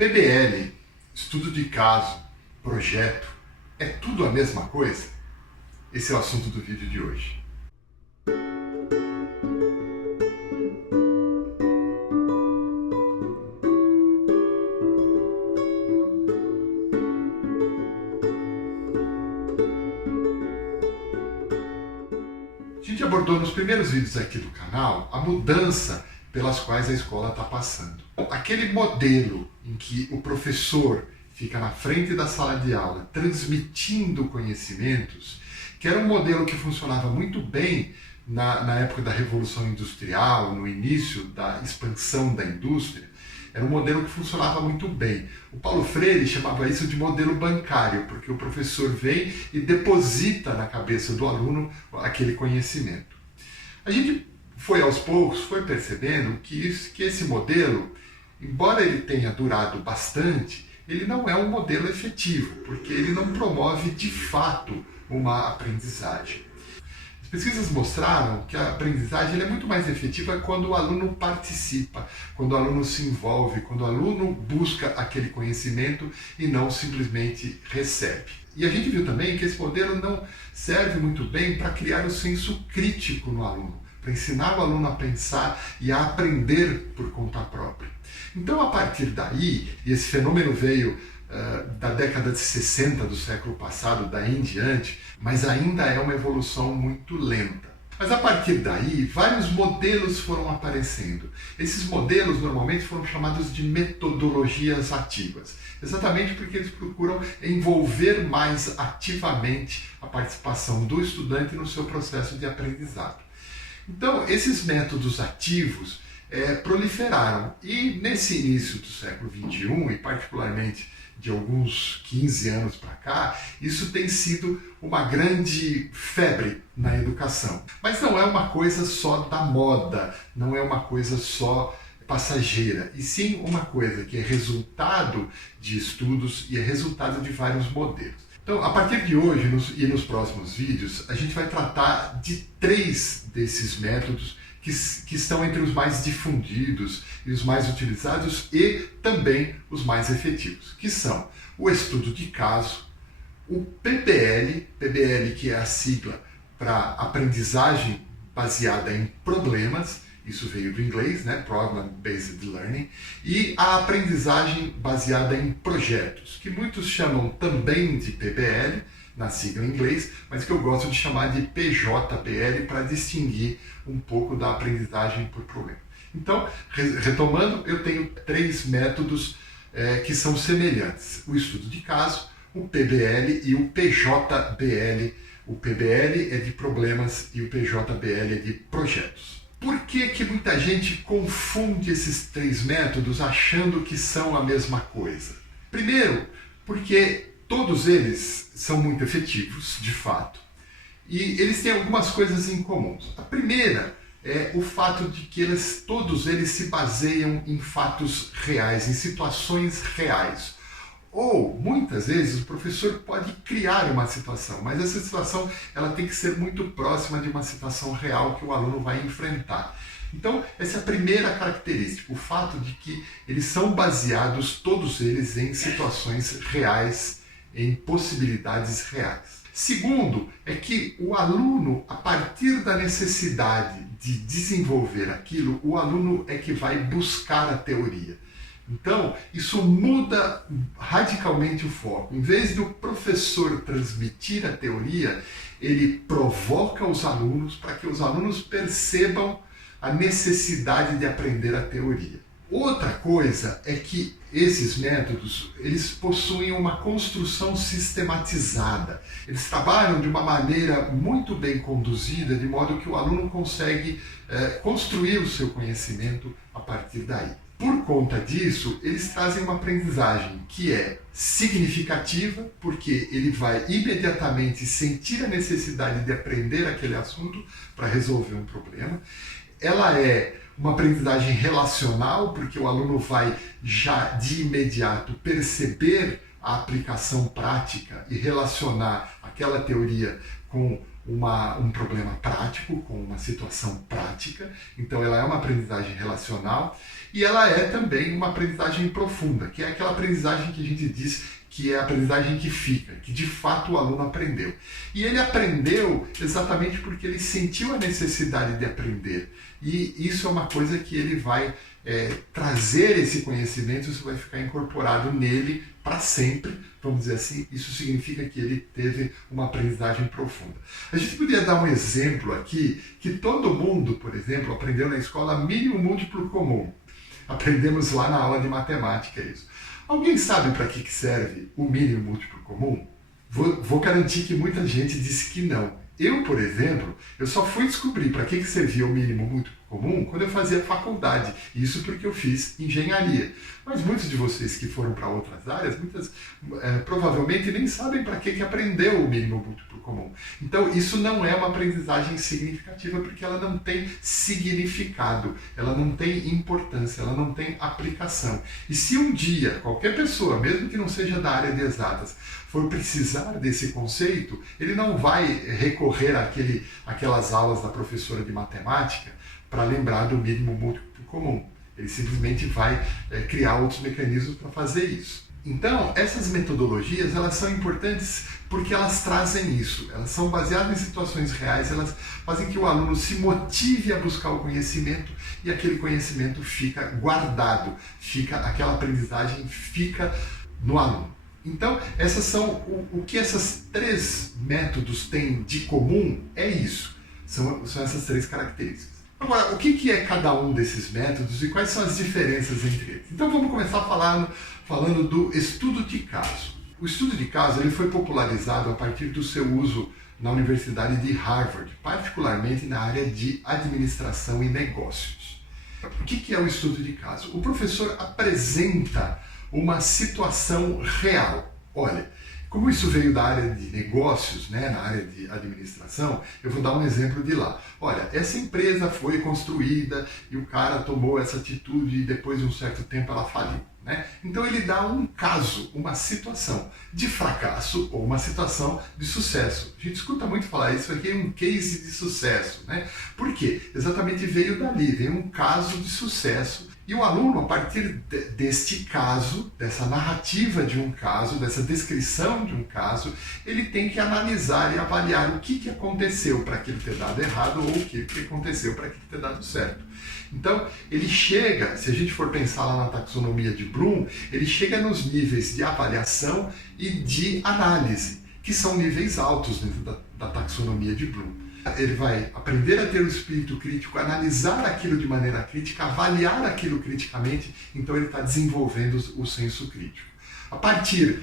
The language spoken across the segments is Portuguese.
PBL, estudo de caso, projeto, é tudo a mesma coisa? Esse é o assunto do vídeo de hoje. A gente abordou nos primeiros vídeos aqui do canal a mudança pelas quais a escola está passando. Aquele modelo em que o professor fica na frente da sala de aula transmitindo conhecimentos, que era um modelo que funcionava muito bem na época da Revolução Industrial, no início da expansão da indústria, era um modelo que funcionava muito bem. O Paulo Freire chamava isso de modelo bancário, porque o professor vem e deposita na cabeça do aluno aquele conhecimento. A gente foi aos poucos, foi percebendo que esse modelo, embora ele tenha durado bastante, ele não é um modelo efetivo, porque ele não promove de fato uma aprendizagem. As pesquisas mostraram que a aprendizagem é muito mais efetiva quando o aluno participa, quando o aluno se envolve, quando o aluno busca aquele conhecimento e não simplesmente recebe. E a gente viu também que esse modelo não serve muito bem para criar o senso crítico no aluno, para ensinar o aluno a pensar e a aprender por conta própria. Então, a partir daí, e esse fenômeno veio da década de 60 do século passado, daí em diante, mas ainda é uma evolução muito lenta. Mas a partir daí, vários modelos foram aparecendo. Esses modelos normalmente foram chamados de metodologias ativas, exatamente porque eles procuram envolver mais ativamente a participação do estudante no seu processo de aprendizado. Então, esses métodos ativos proliferaram, e nesse início do século XXI, e particularmente de alguns 15 anos para cá, isso tem sido uma grande febre na educação. Mas não é uma coisa só da moda, não é uma coisa só passageira, e sim uma coisa que é resultado de estudos e é resultado de vários modelos. Então, a partir de hoje e nos próximos vídeos, a gente vai tratar de 3 desses métodos que estão entre os mais difundidos e os mais utilizados e também os mais efetivos, que são o estudo de caso, o PBL que é a sigla para aprendizagem baseada em problemas, isso veio do inglês, né? Problem Based Learning, e a aprendizagem baseada em projetos, que muitos chamam também de PBL, na sigla em inglês, mas que eu gosto de chamar de PJBL para distinguir um pouco da aprendizagem por problema. Então, retomando, eu tenho 3 métodos que são semelhantes: o estudo de caso, o PBL e o PJBL. O PBL é de problemas e o PJBL é de projetos. Por que muita gente confunde esses 3 métodos achando que são a mesma coisa? Primeiro, porque todos eles são muito efetivos, de fato, e eles têm algumas coisas em comum. A primeira é o fato de que todos eles se baseiam em fatos reais, em situações reais. Ou, muitas vezes, o professor pode criar uma situação, mas essa situação ela tem que ser muito próxima de uma situação real que o aluno vai enfrentar. Então, essa é a primeira característica, o fato de que eles são baseados, todos eles, em situações reais, em possibilidades reais. Segundo, é que o aluno, a partir da necessidade de desenvolver aquilo, o aluno é que vai buscar a teoria. Então, isso muda radicalmente o foco. Em vez do professor transmitir a teoria, ele provoca os alunos para que os alunos percebam a necessidade de aprender a teoria. Outra coisa é que esses métodos, eles possuem uma construção sistematizada. Eles trabalham de uma maneira muito bem conduzida, de modo que o aluno consegue construir o seu conhecimento a partir daí. Por conta disso, eles trazem uma aprendizagem que é significativa, porque ele vai imediatamente sentir a necessidade de aprender aquele assunto para resolver um problema. Ela é uma aprendizagem relacional, porque o aluno vai já de imediato perceber a aplicação prática e relacionar aquela teoria com um problema prático, com uma situação prática. Então ela é uma aprendizagem relacional e ela é também uma aprendizagem profunda, que é aquela aprendizagem que a gente diz que é a aprendizagem que fica, que de fato o aluno aprendeu. E ele aprendeu exatamente porque ele sentiu a necessidade de aprender. E isso é uma coisa que ele vai trazer esse conhecimento, isso vai ficar incorporado nele para sempre, vamos dizer assim. Isso significa que ele teve uma aprendizagem profunda. A gente poderia dar um exemplo aqui, que todo mundo, por exemplo, aprendeu na escola mínimo múltiplo comum. Aprendemos lá na aula de matemática isso. Alguém sabe para que serve o mínimo múltiplo comum? Vou garantir que muita gente disse que não. Eu, por exemplo, eu só fui descobrir para que servia o mínimo múltiplo comum quando eu fazia faculdade. Isso porque eu fiz engenharia. Mas muitos de vocês que foram para outras áreas, provavelmente nem sabem para que aprendeu o mínimo múltiplo comum. Então, isso não é uma aprendizagem significativa porque ela não tem significado, ela não tem importância, ela não tem aplicação. E se um dia qualquer pessoa, mesmo que não seja da área de exatas, for precisar desse conceito, ele não vai recorrer àquelas aulas da professora de matemática para lembrar do mínimo múltiplo comum. Ele simplesmente vai criar outros mecanismos para fazer isso. Então, essas metodologias, elas são importantes porque elas trazem isso. Elas são baseadas em situações reais, elas fazem que o aluno se motive a buscar o conhecimento e aquele conhecimento fica guardado, aquela aprendizagem fica no aluno. Então, essas são o que esses 3 métodos têm de comum é isso. São essas 3 características. Agora, o que é cada um desses métodos e quais são as diferenças entre eles? Então vamos começar falando do estudo de caso. O estudo de caso ele foi popularizado a partir do seu uso na Universidade de Harvard, particularmente na área de administração e negócios. O que é o estudo de caso? O professor apresenta uma situação real. Olha, como isso veio da área de negócios, né, na área de administração, eu vou dar um exemplo de lá. Olha, essa empresa foi construída e o cara tomou essa atitude e depois de um certo tempo ela faliu. Né? Então ele dá um caso, uma situação de fracasso ou uma situação de sucesso. A gente escuta muito falar isso aqui é um case de sucesso. Né? Por quê? Exatamente veio dali, veio um caso de sucesso. E o aluno, a partir deste caso, dessa narrativa de um caso, dessa descrição de um caso, ele tem que analisar e avaliar o que aconteceu para aquilo ter dado errado ou o que aconteceu para aquilo ter dado certo. Então, ele chega, se a gente for pensar lá na taxonomia de Bloom, ele chega nos níveis de avaliação e de análise, que são níveis altos dentro da taxonomia de Bloom. Ele vai aprender a ter o espírito crítico, analisar aquilo de maneira crítica, avaliar aquilo criticamente, então ele está desenvolvendo o senso crítico. A partir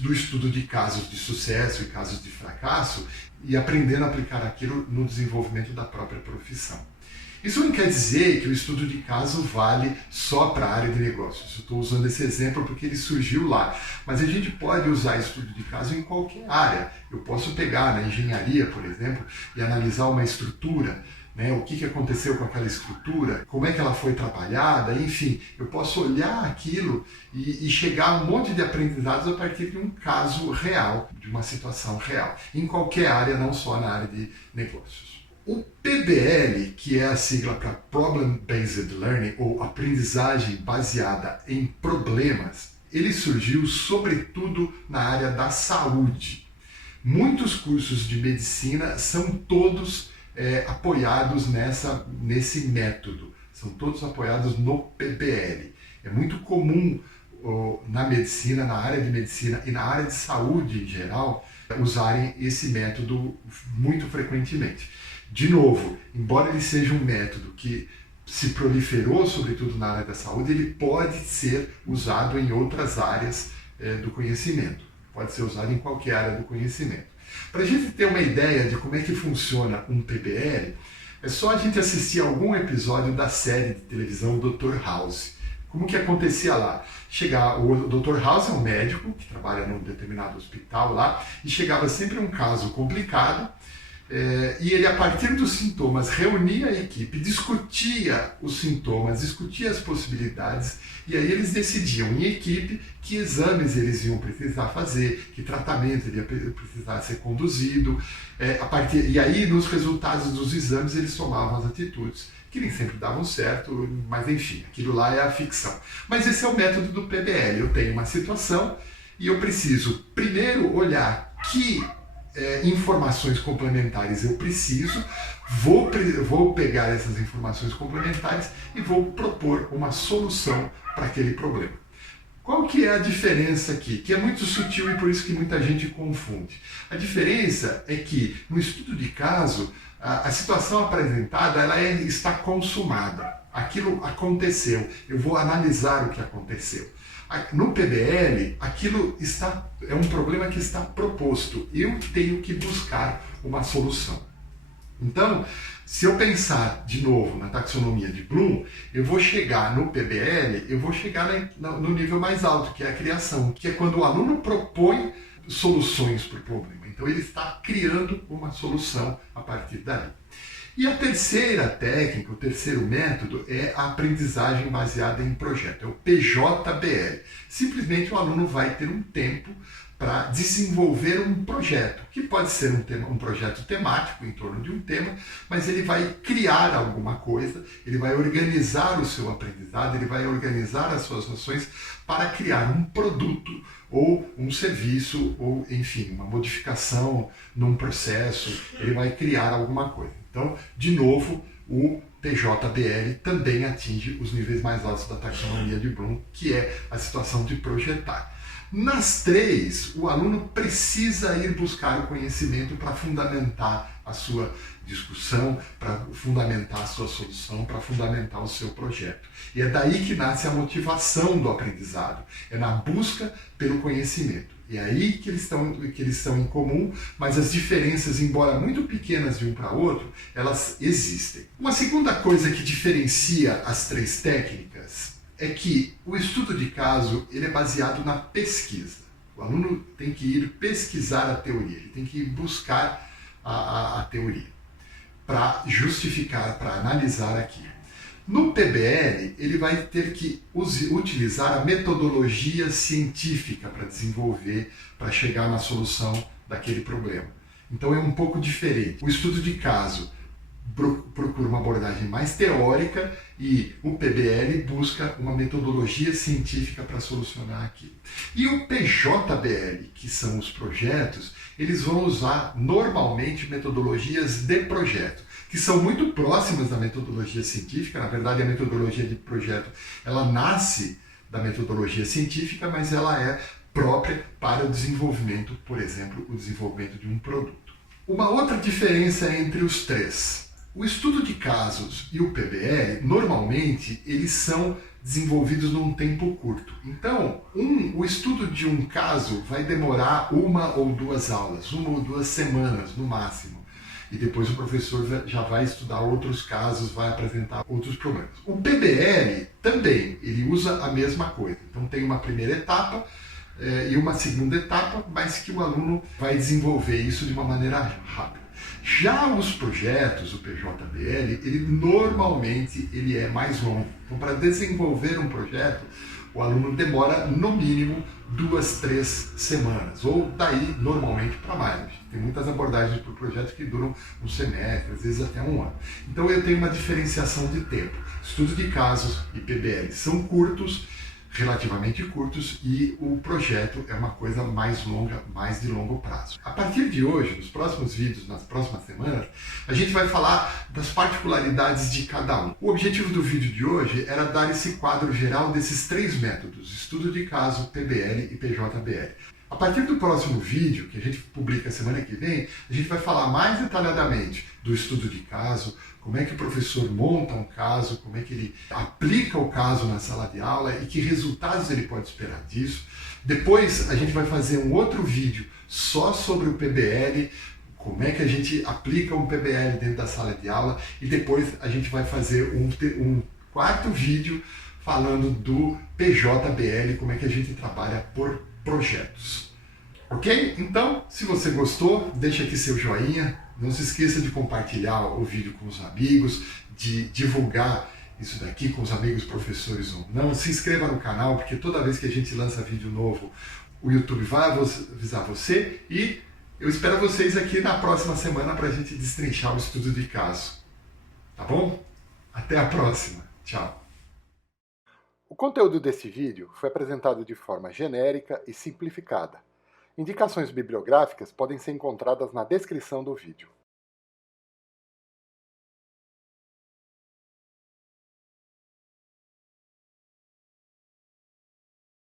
do estudo de casos de sucesso e casos de fracasso, e aprendendo a aplicar aquilo no desenvolvimento da própria profissão. Isso não quer dizer que o estudo de caso vale só para a área de negócios. Eu estou usando esse exemplo porque ele surgiu lá. Mas a gente pode usar estudo de caso em qualquer área. Eu posso pegar na engenharia, por exemplo, e analisar uma estrutura, né? O que aconteceu com aquela estrutura, como é que ela foi trabalhada, enfim. Eu posso olhar aquilo e chegar a um monte de aprendizados a partir de um caso real, de uma situação real. Em qualquer área, não só na área de negócios. O PBL, que é a sigla para Problem Based Learning, ou aprendizagem baseada em problemas, ele surgiu sobretudo na área da saúde. Muitos cursos de medicina são todos apoiados nesse método, são todos apoiados no PBL. É muito comum na medicina, na área de medicina e na área de saúde em geral, usarem esse método muito frequentemente. De novo, embora ele seja um método que se proliferou, sobretudo na área da saúde, ele pode ser usado em outras áreas do conhecimento. Pode ser usado em qualquer área do conhecimento. Para a gente ter uma ideia de como é que funciona um PBL, é só a gente assistir a algum episódio da série de televisão Dr. House. Como que acontecia lá? O Dr. House é um médico que trabalha num determinado hospital lá e chegava sempre um caso complicado. E ele, a partir dos sintomas, reunia a equipe, discutia os sintomas, discutia as possibilidades, e aí eles decidiam em equipe que exames eles iam precisar fazer, que tratamento ele ia precisar ser conduzido, e aí nos resultados dos exames eles tomavam as atitudes, que nem sempre davam certo, mas enfim, aquilo lá é a ficção. Mas esse é o método do PBL. Eu tenho uma situação e eu preciso primeiro olhar que informações complementares eu preciso, vou pegar essas informações complementares e vou propor uma solução para aquele problema. Qual que é a diferença aqui? Que é muito sutil e por isso que muita gente confunde. A diferença é que no estudo de caso, a situação apresentada está consumada. Aquilo aconteceu. Eu vou analisar o que aconteceu. No PBL, aquilo é um problema que está proposto. Eu tenho que buscar uma solução. Então, se eu pensar de novo na taxonomia de Bloom, eu vou chegar no PBL, eu vou chegar no nível mais alto, que é a criação, que é quando o aluno propõe soluções para o problema. Então, ele está criando uma solução a partir daí. E a terceira técnica, o terceiro método, é a aprendizagem baseada em projeto, é o PJBL. Simplesmente o aluno vai ter um tempo para desenvolver um projeto, que pode ser um projeto temático em torno de um tema, mas ele vai criar alguma coisa, ele vai organizar o seu aprendizado, ele vai organizar as suas ações para criar um produto ou um serviço, ou enfim, uma modificação num processo, ele vai criar alguma coisa. Então, de novo, o PJBL também atinge os níveis mais altos da taxonomia de Bloom, que é a situação de projetar. Nas três, o aluno precisa ir buscar o conhecimento para fundamentar a sua discussão, para fundamentar a sua solução, para fundamentar o seu projeto. E é daí que nasce a motivação do aprendizado, é na busca pelo conhecimento. E é aí que eles estão em comum, mas as diferenças, embora muito pequenas de um para outro, elas existem. Uma segunda coisa que diferencia as três técnicas é que o estudo de caso ele é baseado na pesquisa. O aluno tem que ir pesquisar a teoria, ele tem que ir buscar a teoria para justificar, para analisar aquilo. No PBL, ele vai ter que utilizar a metodologia científica para desenvolver, para chegar na solução daquele problema. Então é um pouco diferente. O estudo de caso procura uma abordagem mais teórica e o PBL busca uma metodologia científica para solucionar aquilo. E o PJBL, que são os projetos, eles vão usar normalmente metodologias de projeto, que são muito próximas da metodologia científica. Na verdade, a metodologia de projeto ela nasce da metodologia científica, mas ela é própria para o desenvolvimento, por exemplo, o desenvolvimento de um produto. Uma outra diferença entre os três. O estudo de casos e o PBL, normalmente, eles são desenvolvidos num tempo curto. Então, o estudo de um caso vai demorar 1 ou 2 aulas, 1 ou 2 semanas no máximo. E depois o professor já vai estudar outros casos, vai apresentar outros problemas. O PBL também, ele usa a mesma coisa. Então tem uma primeira etapa e uma segunda etapa, mas que o aluno vai desenvolver isso de uma maneira rápida. Já os projetos, o PJBL, ele normalmente é mais longo. Então, para desenvolver um projeto, o aluno demora no mínimo 2, 3 semanas, ou daí normalmente para mais. Tem muitas abordagens para o projeto que duram um semestre, às vezes até 1 ano. Então eu tenho uma diferenciação de tempo. Estudos de casos e PBL são curtos, relativamente curtos, e o projeto é uma coisa mais longa, mais de longo prazo. A partir de hoje, nos próximos vídeos, nas próximas semanas, a gente vai falar das particularidades de cada um. O objetivo do vídeo de hoje era dar esse quadro geral desses 3 métodos, estudo de caso, PBL e PJBL. A partir do próximo vídeo, que a gente publica semana que vem, a gente vai falar mais detalhadamente do estudo de caso, como é que o professor monta um caso, como é que ele aplica o caso na sala de aula e que resultados ele pode esperar disso. Depois a gente vai fazer um outro vídeo só sobre o PBL, como é que a gente aplica um PBL dentro da sala de aula, e depois a gente vai fazer um quarto vídeo falando do PJBL, como é que a gente trabalha por projetos. Ok? Então, se você gostou, deixa aqui seu joinha, Não se esqueça de compartilhar o vídeo com os amigos, de divulgar isso daqui com os amigos professores ou não. Se inscreva no canal, porque toda vez que a gente lança vídeo novo, o YouTube vai avisar você, e eu espero vocês aqui na próxima semana para a gente destrinchar o estudo de caso. Tá bom? Até a próxima. Tchau. O conteúdo desse vídeo foi apresentado de forma genérica e simplificada. Indicações bibliográficas podem ser encontradas na descrição do vídeo.